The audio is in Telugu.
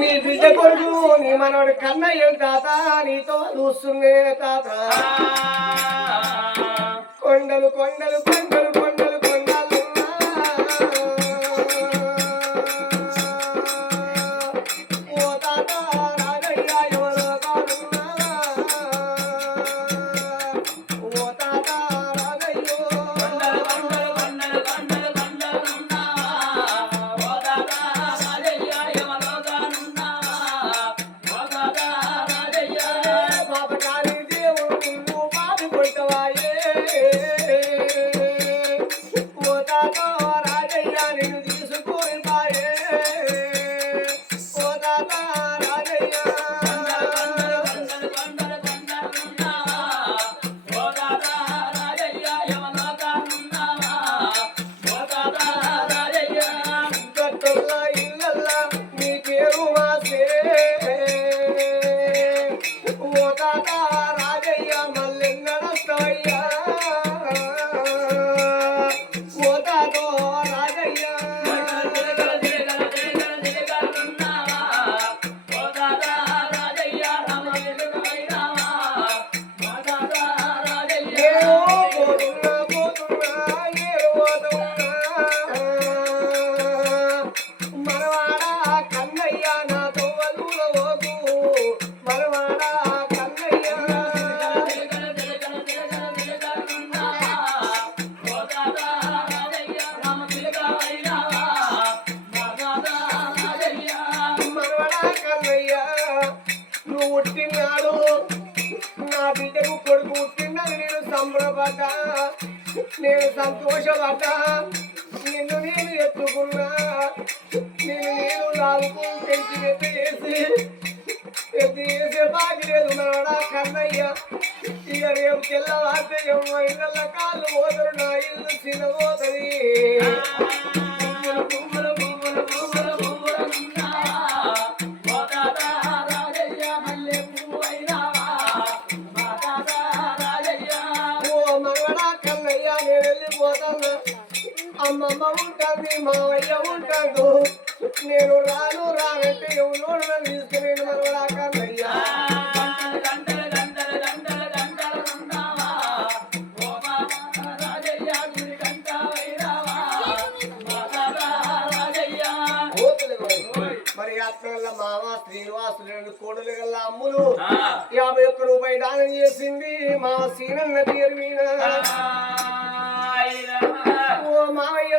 నీ బిడ్డ కొడుకు నీ మనవడు కన్నయ్య తాత నీతో చూస్తుండే తాత కొండలు కొండలు కొండలు కొండలు కొండలు ఓ తాత రాజయ్య ఎవరో కాదున్నా ఓ తాత రాజయ్యో పాపకారి దేవుడు నువ్వు బాధ కొట్టవాయే ఓ తాత రాజయ్య నిన్ను తీసుకొని పాయే ఓ తాత రాజయ్య గట్టల్లా ఇల్లల్లా నీ పేరు మాసే ఓ తాత రాజయ్య మల్లెన్నడొస్తాయ్యా ఓ తాత రాజయ్య నేను పోతున్నా పోతున్నా నేను పోతున్నా మనవాడ కన్నయ్య నా తోవలులో పోకు మనవాడ కన్నయ్య మనవాడ కన్నయ్య నువ్వు పుట్టినాడు నా బిడ్డకు కొడుకు పుట్టినది నేను సంబరపడ్డా నేను సంతోషపడ్డా నిన్ను నేను ఎత్తుకున్నా నేను లాగుకు పెంచి ఎత్తి వేసే బాగి లేదు మనవాడా కన్నయ్య ఇక రేపు తెల్లవారితే ఇళ్ళ కాళ్ళు పోతారు నా ఇల్లు చిన్నపోతుంది ఓ మనవడా కన్నయ్య నేను వెళ్ళిపోతాను అమ్మమ్మ ఉంటుంది మావయ్య ఉంటాడు నేను రాను రానంటే ఎవరు తీసుకుని మనవడా కన్నయ్య మరి అట్ల మామ శ్రీనివాసులు రెండు కోడలు గల అమ్ములు 51 రూపాయలు దానం చేసింది మా సీనన్న పేరు మీద ఓ మావయ్య